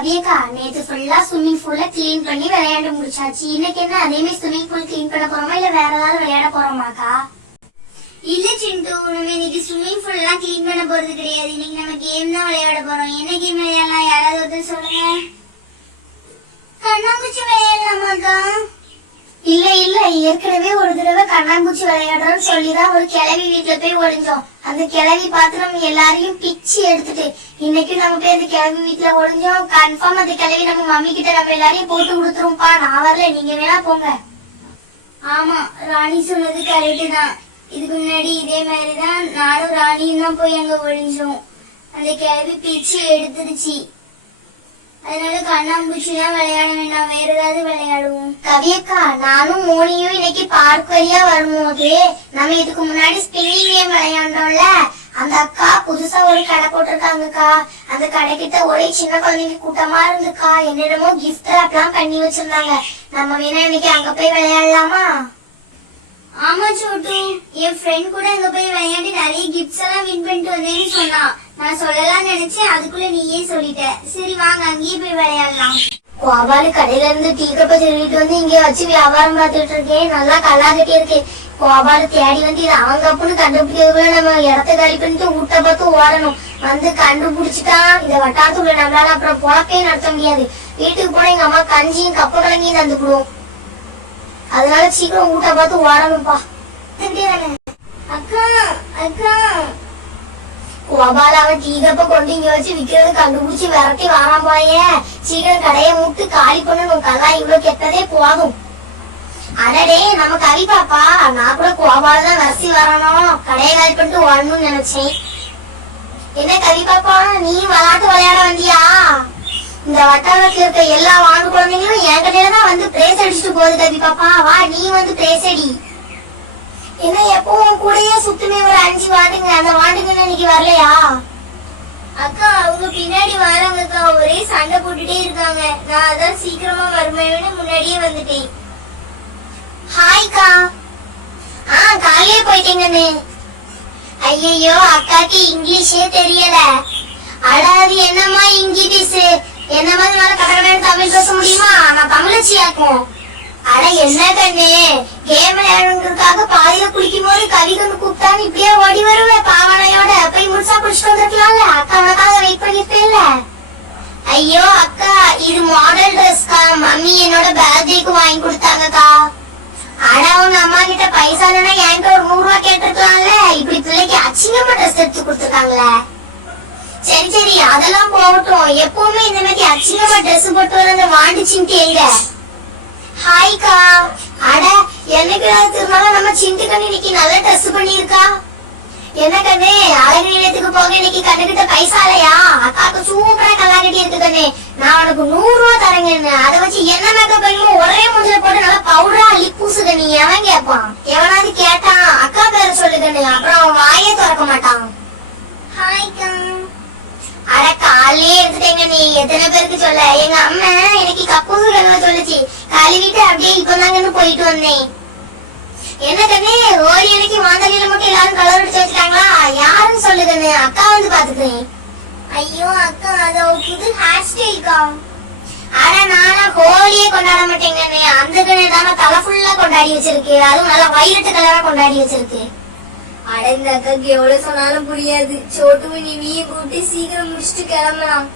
கவியக்கா, நேத்து ஃபுல்லா swimming பூல்ல clean பண்ணி விளையாண்டு முடிச்சாச்சு. இன்னைக்கு என்ன அதே மாதிரி ஸ்விம்மிங் பூல் கிளீன் பண்ண போறோமா இல்ல வேற ஏதாவது விளையாட போறோமாக்கா? இல்ல சிண்டு, நம்ம இன்னைக்கு ஸ்விம்மிங் பூல் எல்லாம் கிளீன் பண்ண போறது கிடையாது. இன்னைக்கு நம்ம கேம் தான் விளையாட போறோம். என்ன கேம் விளையாடலாம்? யாராவது ஒருத்தர் சொல்லுங்க. கண்ணாம்பூச்சி விளையாடலாமாக்கா? இல்ல இல்ல, ஏற்கனவே ஒரு தடவை கண்ணாம்பூச்சி விளையாடுறோம்னு சொல்லிதான் ஒரு கிழவி வீட்டுல போய் ஒளிஞ்சோம். அந்த கிழவி பார்த்து நம்ம எல்லாரையும் பிச்சு எடுத்துட்டு இன்னைக்கு நம்ம போய் அந்த கிழவி வீட்டுல ஒளிஞ்சோம். கன்ஃபார்ம் அந்த கிழவி நம்ம மம்மி கிட்ட நம்ம எல்லாரையும் போட்டு கொடுத்துரும்பா. நான் வரல, நீங்க வேணா போங்க. ஆமா, ராணி சொன்னது கரெக்டு தான். இதுக்கு முன்னாடி இதே மாதிரிதான் நானும் ராணியும் தான் போய் அங்க ஒளிஞ்சோம். அந்த கிழவி பிச்சு எடுத்துருச்சு. அதனால கண்ணாம்பூச்சி தான் விளையாட வேண்டாம், வேற ஏதாவது விளையாடுவோம். கவியக்கா, நானும் மோனியும் இன்னைக்கு பார்க் வழியா வரும்போது நம்ம இதுக்கு முன்னாடி ஸ்பின்னிங் கேம் விளையாண்டோம்ல, அந்த அக்கா புதுசா ஒரு கடை போட்டிருக்காங்கக்கா. அந்த கடைக்கிட்ட ஒரே சின்ன குழந்தைங்க கூட்டமா இருந்துக்கா. என்னென்னமோ கிஃப்ட் எல்லாம் பண்ணி வச்சிருந்தாங்க. நம்ம வேணா இன்னைக்கு அங்க போய் விளையாடலாமா? ஆமா சோட்டு, என் ஃப்ரெண்ட் கூட அங்க போய் விளையாண்டு நிறைய கிஃப்ட்ஸ் எல்லாம் வின் பண்ணிட்டு வந்தேன்னு சொன்னா. நான் சொல்லலாம் நினைச்சேன், அதுக்குள்ள நீயே சொல்லிட்ட. சரி வாங்க, அங்கேயே போய் விளையாடலாம். கோபாலு கடையில இருந்து டீ கப்பை திருவிட்டு வந்து இங்க வச்சு வியாபாரம் பார்த்துட்டு இருக்கேன். நல்லா கல்லாகிட்டே இருக்கு. கோபாலு தேடி வந்து இது அவங்க கப்புன்னு கண்டுபிடிக்கிறதுக்குள்ள நம்ம இடத்த காலி பண்ணிட்டு ஊட்ட பார்த்து ஓடணும். வந்து கண்டுபிடிச்சிட்டான் இத வட்டாரத்துக்குள்ள நம்மளால அப்புறம் பொழப்பே நடத்த முடியாது. வீட்டுக்கு போனா எங்க அம்மா கஞ்சியும் கப்ப கலங்கியும் தந்துக்கிடுவோம். அதனால சீக்கிரம் ஊட்ட பார்த்து ஓடணும்பா. அக்கா அக்கா, கோபால அவன் டீ கப்ப கொண்டு இங்க வச்சு விக்கிறது கண்டுபிடிச்சு விரட்டி வாராம் போயே. சீக்கிரம் கடையை மூட்டு காலி பண்ணணும். கல்லா இவ்வளவு கெட்டதே போகும். அடடே, நம்ம கவி பாப்பா, நான் கூட கோபால தான் வரிசை வரணும் கடையை காலி பண்ணிட்டு ஓடணும்னு நினைச்சேன். என்ன கவி பாப்பா, நீ விளையாட வந்தியா? இந்த வட்டாரத்துல இருக்க எல்லா வாண்டு குழந்தைங்களும் என் கடையில தான் வந்து பிரேஸ் அடிச்சுட்டு போகுது. கவி பாப்பா வா, நீ வந்து பிரேஸ் அடி. என்ன எப்பவும் கூடயே சுத்துமே ஒரு 5 வாண்டுங்க. அந்த வாண்டுங்க இன்னைக்கு வரலையா? அக்கா அவங்க பின்னாடி வராங்கக்கா, ஒரே சண்டை போட்டுட்டே இருக்காங்க. நான் அதான் சீக்கிரமா வருமேன்னு முன்னாடியே வந்துட்டேன். ஹாய்க்கா. காலையே போயிட்டீங்கன்னு. ஐயோ, அக்காக்கு இங்கிலீஷே தெரியல. அடாது என்னம்மா இங்கிலீஷ்? என்ன மாதிரி கடற்கரை தமிழ் பேச முடியுமா? நான் தமிழச்சியாக்கும். அட என்ன கண்ணு, கேம் விளையாடுறதுக்காக பாதியில குளிக்கும் போது கவி கண்ணு கூப்பிட்டான்னு இப்படியே ஓடி வருவேன் பாவனையோட. போய் முடிச்சா குளிச்சுட்டு வந்துருக்கலாம்ல, அக்கா உனக்காக வெயிட் பண்ணிருப்பேன்ல. ஐயோ அக்கா, இது மாடல் ட்ரெஸ்க்கா. மம்மி என்னோட பர்த்டேக்கு வாங்கி கொடுத்தாங்கக்கா. ஆனா உங்க அம்மா கிட்ட பைசா இல்லைன்னா என்கிட்ட ஒரு 100 ரூபாய் கேட்டிருக்கலாம்ல. இப்படி பிள்ளைக்கு அச்சிங்கமா ட்ரெஸ் எடுத்து கொடுத்துருக்காங்களே. சரி சரி, அதெல்லாம் போகட்டும். எப்பவுமே இந்த மாதிரி அச்சிங்கமா ட்ரெஸ் போட்டு வர அந்த வாண்டிச்சின்ட்டு எங்க? ஹாய்க்கா. அட என்னைக்கு திருநாளும் நம்ம சிண்டு கண்ணு இன்னைக்கு நல்ல ட்ரெஸ் பண்ணிருக்கா. என்ன கண்ணு, அழகு நிலையத்துக்கு போக இன்னைக்கு கண்ணுகிட்ட பைசா இல்லையா? அக்காக்கு சூப்பரா கல்லாங்கட்டி இருக்கு கண்ணு. நான் உனக்கு 100 ரூபாய் தரேங்கன்னு. அதை வச்சு என்ன மேக்கப் பண்ணுமோ ஒரே மூஞ்சில போட்டு நல்லா பவுடரா லிப் பூசு கண்ணு. எவன் கேட்பான்? எவனாவது கேட்டான் அக்கா பேர சொல்லு கண்ணு, அப்புறம் அவன் வாயே திறக்க மாட்டான். ஹாய்க்கா. அட காலையே எடுத்துட்டேங்க. நீ எத்தனை பேருக்கு சொல்ல? எங்க அம்மா எனக்கு கப்பூசு கழுவ சொல்லுச்சு. கழுவிட்டு அப்படியே இப்பதாங்கன்னு போயிட்டு வந்தேன். என்ன கண்ணு, ஓடி அன்னைக்கு மாந்தலியில மட்டும் எல்லாரும் கலர் அடிச்சு வச்சுட்டாங்களா? யாருன்னு சொல்லுங்கன்னு, அக்கா வந்து பாத்துக்கிறேன். ஐயோ அக்கா, அது புது ஹேர் ஸ்டைல்க்கா. ஆனா நானா ஹோலியே கொண்டாட மாட்டேங்கன்னு. அந்த கண்ணு தானே தலை ஃபுல்லா கொண்டாடி வச்சிருக்கு. அதுவும் நல்லா வயலட் கலரா கொண்டாடி வச்சிருக்கு. அட இந்த அக்காக்கு எவ்வளவு சொன்னாலும் புரியாது. சோட்டுவும் நிவியும் கூப்பிட்டு சீக்கிரம் முடிச்சுட்டு கிளம்பலாம்.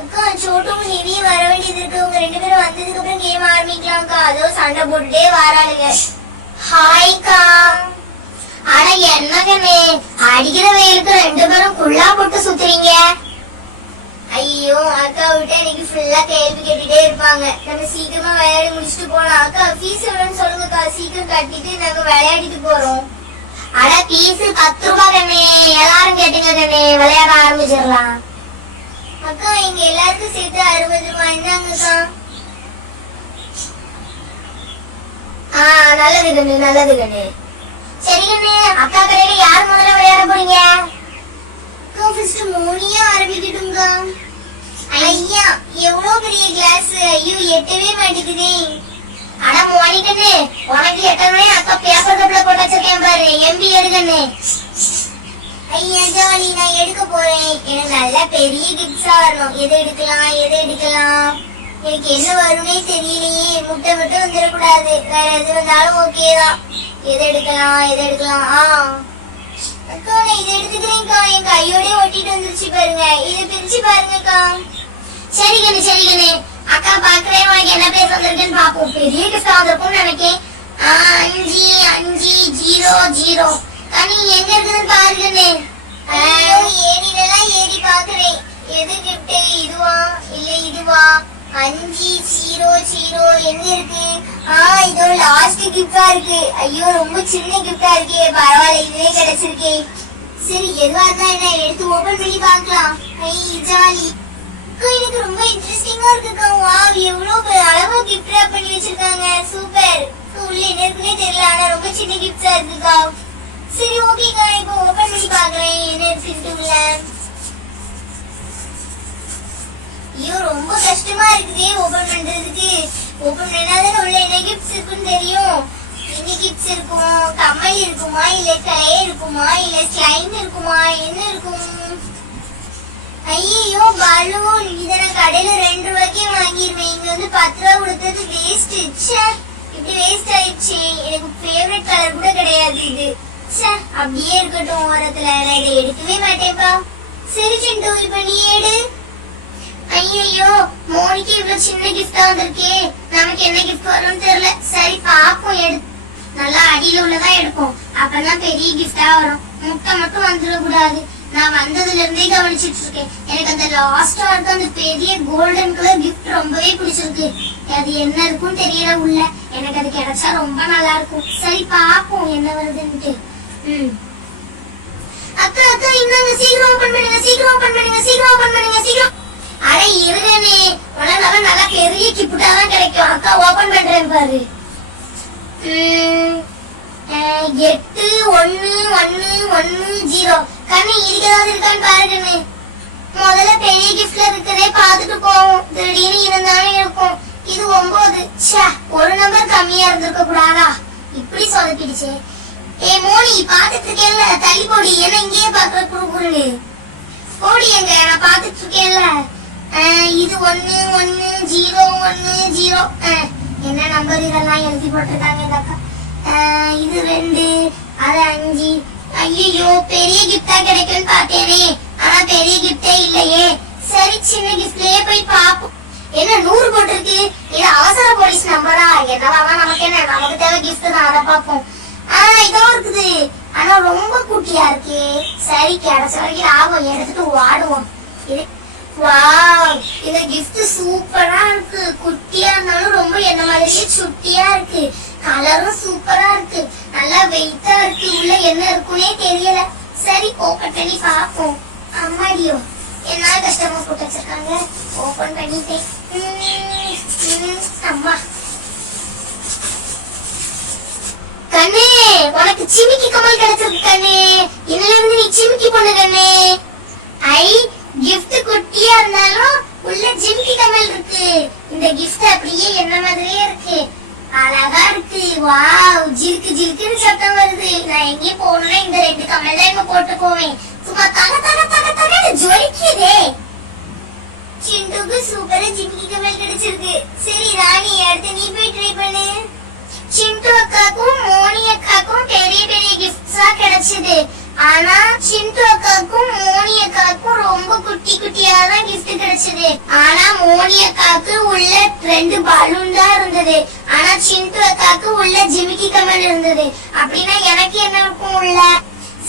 அக்கா, சோட்டுவும் நிவியும் வர வேண்டியது இருக்கு. உங்க 2 பேரும் வந்ததுக்கு அப்புறம் கேம் ஆரம்பிக்கலாம்க்கா. அதோ சண்டை போட்டுட்டே வராளுங்க. ஹாய்க்கா. அட என்னங்கண்ணே, அடிக்கிற வெயிலுக்கு 2 பேரும் குள்ளா போட்டு சுத்துறீங்க. ஐயோ அக்கா விட்டு இன்னைக்கு ஃபுல்லா கேள்வி கேட்டுட்டே இருப்பாங்க. நம்ம சீக்கிரமா விளையாடி முடிச்சுட்டு போலாம். அக்கா ஃபீஸ் எவ்வளவுன்னு சொல்லுங்கக்கா, சீக்கிரம் கட்டிட்டு நாங்க விளையாடிட்டு போறோம். அட பீஸ் 10 ரூபாய் கண்ணே. எல்லாரும் கேட்டீங்க கண்ணே, விளையாட ஆரம்பிச்சிடலாம். அக்கா எங்க எல்லாருக்கும் சேர்த்து 60 ரூபாய் இருந்தாங்கக்கா. நல்லது கண்ணு, நல்லது கண்ணு. சரி கண்ணு, அக்கா கடையில யார் முதல்ல விளையாட போறீங்க? அக்கா ஃபர்ஸ்ட் மோனியா ஆரம்பிக்கட்டும்க்கா. ஐயா எவ்வளவு பெரிய கிளாஸ். ஐயோ எட்டவே மாட்டேங்குதே. அட மோனி கண்ணு, உனக்கு எட்டவே அக்கா பேப்பர் கப்ல போட்டு வச்சிருக்கேன் பாரு. எம்பி எடுக்கண்ணு. ஐயா ஜாலி, நான் எடுக்க போறேன். எனக்கு நல்ல பெரிய கிஃப்ட்ஸா வரணும். எது எடுக்கலாம் எது எனக்கு என்ன வரும்னே தெரியலையே. முட்டை மட்டும் வந்துடக்கூடாது. வேற எது வந்தாலும் ஓகே தான். எது எடுக்கலாம்? அக்கா நான் இதை எடுத்துக்கிறேன்க்கா. என் கையோடய ஒட்டிட்டு வந்துருச்சு பாருங்க. இதை பிரிச்சு பாருங்கக்கா. சரி கண்ணு அக்கா பாக்குறேன் உனக்கு என்ன பேர் வந்திருக்குன்னு பாப்போம். பெரிய கிஃப்ட் வந்திருக்கும்னு நினைக்கேன். 5500 கண்ணி எங்க இருக்குதுன்னு பாருங்கண்ணே. ஏறிலாம் ஏறி பாக்குறேன். எது கிஃப்ட்? இதுவா இல்ல இதுவா? 500 எங்க இருக்கு? இதோ லாஸ்ட் கிஃப்டா இருக்கு. ஐயோ ரொம்ப சின்ன கிஃப்டா இருக்கே. பரவாயில்ல இதுவே கிடைச்சிருக்கே. சரி எதுவா இருந்தா என்ன, எடுத்து ஓபன் பண்ணி பார்க்கலாம். ஜாலி. எனக்கு ரொம்ப இன்ட்ரெஸ்டிங்கா இருக்குக்கா. வாவ் எவ்வளவு அழகா கிஃப்ட் ரேப் பண்ணி வச்சிருக்காங்க. சூப்பர். உள்ள என்ன இருக்குன்னே தெரியல. ஆனா ரொம்ப சின்ன கிஃப்டா இருக்குக்கா. சரி ஓகேக்கா, இப்போ ஓபன் பண்ணி பாக்குறேன் என்ன இருக்குன்னு உள்ள. ஐயோ ரொம்ப கஷ்டமா இருக்குது ஓபன் பண்றதுக்கு. ஓபன் பண்ணாதான் உள்ள என்ன கிஃப்ட்ஸ் இருக்குன்னு தெரியும். என்ன கிஃப்ட்ஸ் இருக்கும்? கம்மல் இருக்குமா, இல்ல கிளே இருக்குமா, இல்ல ஸ்லைம் இருக்குமா, என்ன இருக்கும்? ஐயோ பலூன். இத நான் கடையில 2 ரூபாய்க்கு வாங்கிடுவேன். இங்க வந்து 10 ரூபா கொடுத்தது வேஸ்ட். இப்படி வேஸ்ட் ஆயிடுச்சு. எனக்கு ஃபேவரட் கலர் கூட கிடையாது இது. அப்படியே இருக்கட்டும் ஓரத்துல. நான் இதை எடுக்கவே மாட்டேன்ப்பா. சரி சிண்டு இப்ப நீ எடு. ஐயோ மோனிக்கு இவ்வளவு சின்ன கிஃப்டா வந்திருக்கே. நமக்கு என்ன கிஃப்ட் வரும்னு தெரியல. சரி பாப்போம். நல்லா அடியில உள்ளதான் எடுப்போம். அப்பதான் பெரிய கிஃப்டா வரும். முட்டை மட்டும் வந்துடக்கூடாது. நான் வந்ததுல இருந்தே கவனிச்சிட்டு இருக்கேன். எனக்கு அந்த லாஸ்டா இருக்க அந்த பெரிய கோல்டன் கலர் கிஃப்ட் ரொம்பவே பிடிச்சிருக்கு. அது என்ன இருக்கும்னு தெரியல உள்ள. எனக்கு அது கிடைச்சா ரொம்ப நல்லா இருக்கும். சரி பாப்போம் என்ன வருதுன்ட்டு. அக்கா இன்னும் சீக்கிரம் ஓபன் பண்ணுங்க. சீக்கிரம். அட இருங்கனே, உனக்கு நல்லா பெரிய கிஃப்டா தான் கிடைக்கும். அக்கா ஓபன் பண்றேன் பாரு. 8110 கண்ணு இதுக்கு ஏதாவது இருக்கான்னு பாருங்கன்னு. முதல்ல பெரிய கிஃப்ட்ல இருக்கிறதே பாத்துட்டு போவோம். திடீர்னு இருந்தாலும் இருக்கும். இது 9. ஒரு நம்பர் கம்மியா இருந்திருக்க கூடாதா? இப்படி சொதப்பிடுச்சு. மோனி பாத்துட்டு இருக்கேன்ல, தள்ளி போடி. என்ன இங்கேயே பாக்குற குறுகுறுன்னு போடி. எங்க நான் பாத்துட்டு இருக்கேன்ல. இது 1110. என்ன நம்பர் இதெல்லாம் எழுதி போட்டிருக்காங்க இந்த அக்கா. இது 2, அது 5. ஐயோ பெரிய கிஃப்டா கிடைக்கும்னு பார்த்தேனே. ஆனா பெரிய கிஃப்டே இல்லையே. சரி சின்ன கிஃப்ட்லயே போய் பாப்போம். என்ன 100 போட்டிருக்கு. இது அவசர போலீஸ் நம்பரா? என்னவா நமக்கு என்ன, நமக்கு தேவை கிஃப்ட் தான். அதை பார்ப்போம். இதோ இருக்குது. ஆனா ரொம்ப குட்டியா இருக்கே. சரி கிடைச்ச வரைக்கும் லாபம் எடுத்துட்டு வாடுவோம். வாவ் இந்த கிஃப்ட் சூப்பரா இருக்கு. குட்டியா இருந்தாலும் ரொம்ப என்ன மாதிரியே சுட்டியா இருக்கு. கலரும் சூப்பரா இருக்கு. நல்லா வெயிட்டா இருக்கு. உள்ள என்ன இருக்குன்னே தெரியல. சரி ஓபன் பண்ணி பாப்போம். அம்மாடியோ என்ன கஷ்டமா போட்டு வச்சிருக்காங்க. ஓபன் பண்ணிட்டேன். அம்மா கண்ணே உனக்கு சிமிக்கி கமல் கிடைச்சிருக்கு கண்ணே. இன்னல இருந்து நீ சிமிக்கி பொண்ணு கண்ணே. கிஃப்ட் குட்டியா இருந்தாலும் உள்ள ஜிமிக்கி கமல் இருக்கு. இந்த கிஃப்ட் அப்படியே என்ன மாதிரியே இருக்கு. அழகா இருக்கு. வாவ் ஜிலுக்குன்னு சத்தம் வருது. நான் எங்கேயும் போகணும்னா இந்த 2 கமல் தான் இங்க போட்டு போவேன். சும்மா தக ஜொலிக்குதே. சிண்டுக்கு சூப்பரா ஜிமிக்கி கமல் கிடைச்சிருக்கு. சரி ராணி அடுத்து நீ போய் ட்ரை பண்ணு. சிண்டு அக்காக்கும் மோனி அக்காக்கும் பெரிய பெரிய கிஃப்ட்ஸா கிடைச்சது. ஆனா சிண்டு அக்காக்கும் மோனி அக்காக்கும் ரொம்ப குட்டியா தான் கிஃப்ட் கிடைச்சது. ஆனா மோனி அக்காக்கு உள்ள 2 பலூன் தான் இருந்தது. ஆனா சிண்டு அக்காக்கு உள்ள ஜிமிக்கி கமல் இருந்தது. அப்படின்னா எனக்கு என்ன இருக்கும் உள்ள?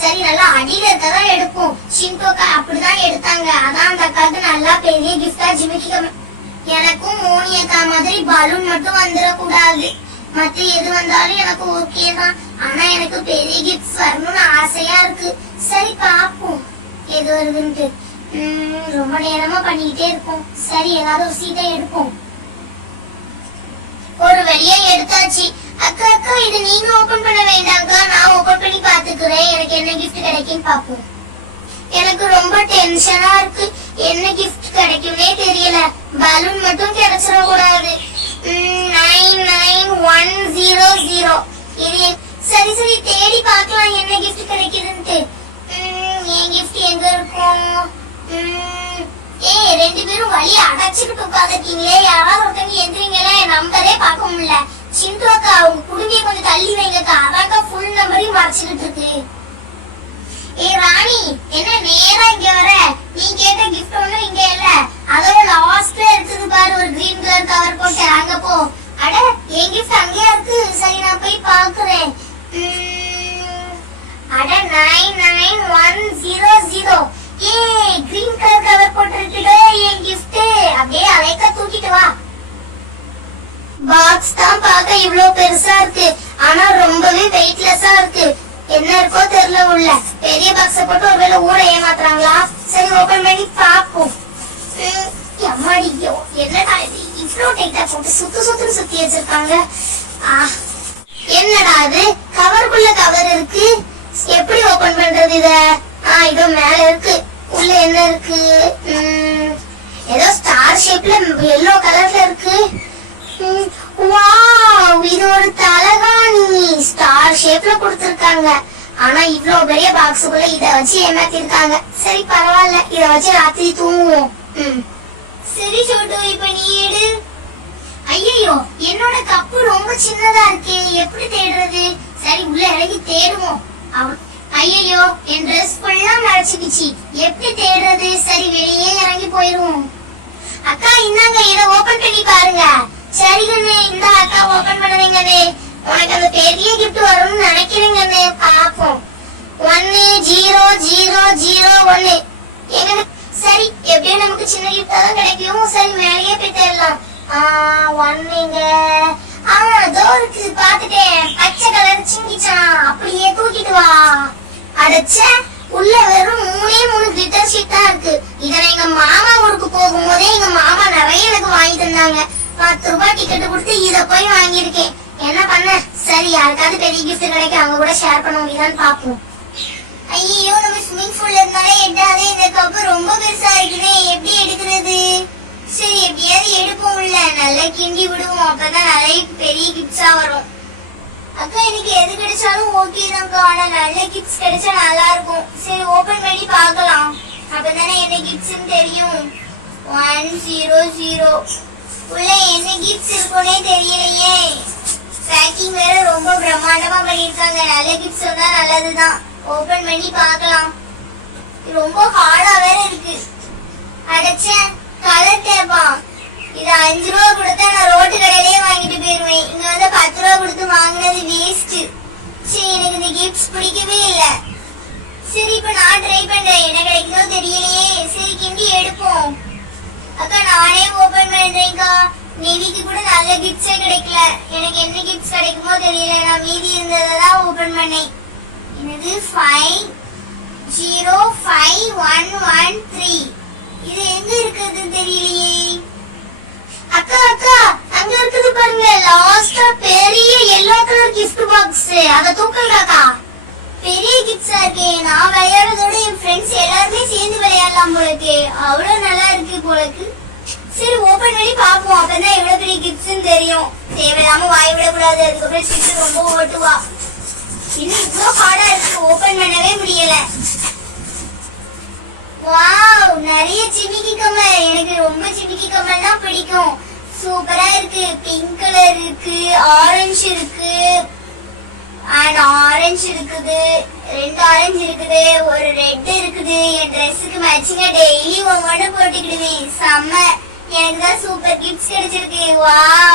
சரி நல்லா அடியில இருக்கதான் எடுப்போம். சிண்டு அக்கா அப்படிதான் எடுத்தாங்க. அதான் அந்த அக்காக்கு நல்லா பெரிய கிஃப்டா ஜிமிக்கி கமல். எனக்கும் மோனி அக்கா மாதிரி பலூன் மட்டும் வந்துடக்கூடாது. மத்த எது வந்தாலும் எனக்கு ஓகே தான். ஆனா எனக்கு பெரிய கிஃப்ட்ஸ் வரணும்னு ஆசையா இருக்கு. சரி பாப்போம் எது வருதுன்ட்டு. ரொம்ப நேரமா பண்ணிக்கிட்டே இருப்போம். சரி ஏதாவது ஒரு சீட்டை எடுப்போம். ஒரு வழியா எடுத்தாச்சு. அக்கா இது நீங்க ஓபன் பண்ண வேண்டாம்க்கா. நான் ஓபன் பண்ணி பாத்துக்கிறேன். எனக்கு என்ன கிஃப்ட் கிடைக்குன்னு பாப்போம். எனக்கு ரொம்ப டென்ஷனா இருக்கு. என்ன கிஃப்ட் கிடைக்கும்னே தெரியல. பலூன் மட்டும் கிடைச்சிட கூடாது. 99100 இது சரி தேடி பார்க்கலாம் என்ன கிஃப்ட் கிடைக்குதுன்னு. என் கிஃப்ட் எங்க இருக்கும்? 2 பேரும் வழிய அடைச்சுக்கிட்டு உட்காந்துட்டீங்களே. யாராவது நம்பரே பார்க்க முடியல. சிந்து அக்கா உங்க குடும்பியை கொஞ்சம் தள்ளி வைங்கக்கா. அதாக்கா ஃபுல் நம்பரையும் மறைச்சிக்கிட்டு இருக்கு. ஏ ராணி, என்ன நேரா இங்க வர? நீ கேட்ட கிஃப்ட் ஒண்ணும் இங்க இல்ல. அதோட லாஸ்ட்ல இருக்குது பாரு ஒரு கிரீன் கலர் கவர் போட்டு, அங்க போ. அட என் கிஃப்ட் அங்கேயா இருக்கு. சரி நான் போய் பாக்குறேன். அட 99100. ஏ கிரீன் கலர் கவர் போட்டு இருக்குடே என் கிஃப்ட். அப்படியே அலைக்க தூக்கிட்டு வா. பாக்ஸ் தான் பார்க்க இவ்ளோ பெருசா இருக்கு, ஆனா ரொம்பவே வெயிட்லெஸ்ஸா இருக்கு. என்ன இருக்கோ தெரியல உள்ள. பெரிய பாக்ஸ போட்டு ஒருவேளை ஊரை ஏமாத்துறாங்களா? சரி ஓபன் பண்ணி பாப்போம். அம்மாடியோ, என்னடா இது இவ்ளோ டைட்டா போட்டு சுத்துன்னு சுத்தி வச்சிருக்காங்க. என்னடா அது கவருக்குள்ள கவர் இருக்கு. எப்படி ஓபன் பண்றது இத? இதோ மேல இருக்கு. உள்ள என்ன இருக்கு? ஏதோ ஸ்டார் ஷேப்ல எல்லோ கலர்ல இருக்கு. வாவ், இது ஒரு தலகாணி ஸ்டார் ஷேப்ல கொடுத்திருக்காங்க. ஆனா இவ்ளோ பெரிய பாக்ஸுக்குள்ள இத வச்சு ஏமாத்தி இருக்காங்க. சரி பரவாயில்ல, இத வச்சு ராத்திரி தூங்குவோம். சரி சோட்டு, இப்ப நீ எடு. ஐயோ, என்னோட கப்பு ரொம்ப சின்னதா இருக்கு, எப்படி தேடுறது? சரி உள்ள இறங்கி தேடுவோம். ஐயோ, என் ட்ரெஸ் ஃபுல்லா மறைச்சிக்கிச்சு, எப்படி தேடுறது? சரி வெளியே இறங்கி போயிருவோம். அக்கா இந்தாங்க, இத ஓபன் பண்ணி பாருங்க. சரி கண்ணு, இந்த அக்கா ஓபன் பண்ணுவீங்கன்னு. உனக்கு அந்த பெரிய கிஃப்ட் வரும்னு நினைக்கிறீங்கன்னு. பாப்போம். 100001. எங்க? சரி எப்படியும் நமக்கு சின்ன கிஃப்ட் தான் கிடைக்கும். சரி மேலேயே போய் தேடலாம். 1 இங்க. அதோ இருக்கு, பாத்துட்டேன். பச்சை கலர் சிங்கிச்சான், அப்படியே தூக்கிட்டு வா. அடச்ச, உள்ள வெறும் 3 கிளிட்டர் ஷீட் தான் இருக்கு. இத எங்க மாமா ஊருக்கு போகும்போதே எங்க மாமா நிறைய எனக்கு வாங்கி தந்தாங்க. 10 ரூபாய் டிக்கெட் கொடுத்து இத போய் வாங்கியிருக்கேன். என்ன பண்ண? சரி யாருக்காவது பெரிய கிஃப்ட் கிடைக்கும், அவங்க கூட ஷேர் பண்ண முடியுதான்னு பாப்போம். ஐயோ, நம்ம ஸ்விமிங் பூல்ல இருந்தாலே எட்டாதே. இந்த கப்பு ரொம்ப பெருசா இருக்குன்னு எப்படி எடுக்கிறது? சரி எப்படியாவது எடுப்போம். உள்ள நல்லா கிண்டி விடுவோம், அப்பதான் நிறைய பெரிய கிஃப்ட்ஸா வரும். அக்கா எனக்கு எது கிடைச்சாலும் ஓகே தான்க்கா, ஆனா நல்ல கிஃப்ட்ஸ் கிடைச்சா நல்லா இருக்கும். சரி ஓபன் பண்ணி பார்க்கலாம், அப்பதானே என்ன கிஃப்ட்ஸ்னு தெரியும். 100. உள்ள என்ன கிஃப்ட்ஸ் இருக்கும்னே தெரியலையே. பேக்கிங் வேற ரொம்ப பிரம்மாண்டமா பண்ணிருக்காங்க. நல்ல கிஃப்ட்ஸ் வந்தா நல்லதுதான். ஓபன் பண்ணி பார்க்கலாம். ரொம்ப ஹார்டா வேற இருக்கு. அடைச்ச கலர் டேப்பா. இது 5 ரூபா கொடுத்தா நான் ரோட்டு கடையிலேயே வாங்கிட்டு போயிருவேன். இங்க வந்து 10 ரூபா கொடுத்து வாங்கினது வேஸ்ட். சரி எனக்கு இந்த கிஃப்ட்ஸ் பிடிக்கவே இல்ல. சரி இப்ப நான் ட்ரை பண்றேன், என்ன கிடைக்குதோ தெரியலையே. சரி கிண்டி எடுப்போம். அக்கா நானே ஓபன் பண்றேன்க்கா. நிவிக்கு கூட நல்ல கிஃப்ட்ஸே கிடைக்கல. எனக்கு என்ன கிஃப்ட்ஸ் கிடைக்குமோ தெரியல. நான் மீதி இருந்ததான் ஓபன் பண்ணேன். இது 505113. இது எங்க இருக்குது தெரியலையே. அக்கா அங்க இருக்குது பாருங்க, லாஸ்டா பெரிய yellow கலர் gift box. அத தூக்குங்கக்கா. பெரிய கிஃப்ட்ஸா இருக்கே. நான் விளையாடுறதோட என் ஃப்ரெண்ட்ஸ் எல்லாருமே சேர்ந்து விளையாடலாம் போலக்கு. அவ்வளவு நல்லா இருக்கு போலக்கு. சரி ஓபன் பண்ணி பாப்போம், அப்பதான் எவ்வளவு பெரிய கிஃப்ட்ஸ்னு தெரியும். தேவையில்லாம வாய் விடக்கூடாது, அதுக்கப்புறம் சிட்டு ரொம்ப ஓட்டுவா. இன்னும் இவ்வளவு ஹார்டா இருக்கு, ஓபன் பண்ணவே முடியல. வாவ், நிறைய சிமிக்கி கம்மல். எனக்கு ரொம்ப சிமிக்கி கம்மல் தான் பிடிக்கும். சூப்பரா இருக்கு. பிங்க் கலர் இருக்கு, ஆரஞ்சு இருக்கு, அண்ட் ஆரஞ்சு இருக்குது, 2 ஆரஞ்சு இருக்குது, ஒரு ரெட் இருக்குது. என் ட்ரெஸ்ஸுக்கு மேட்சிங்கா டெய்லி ஒவ்வொன்னு போட்டுக்கிடுவேன். செம்ம, எனக்கு தான் சூப்பர் கிஃப்ட்ஸ் கிடைச்சிருக்கு. வாவ்.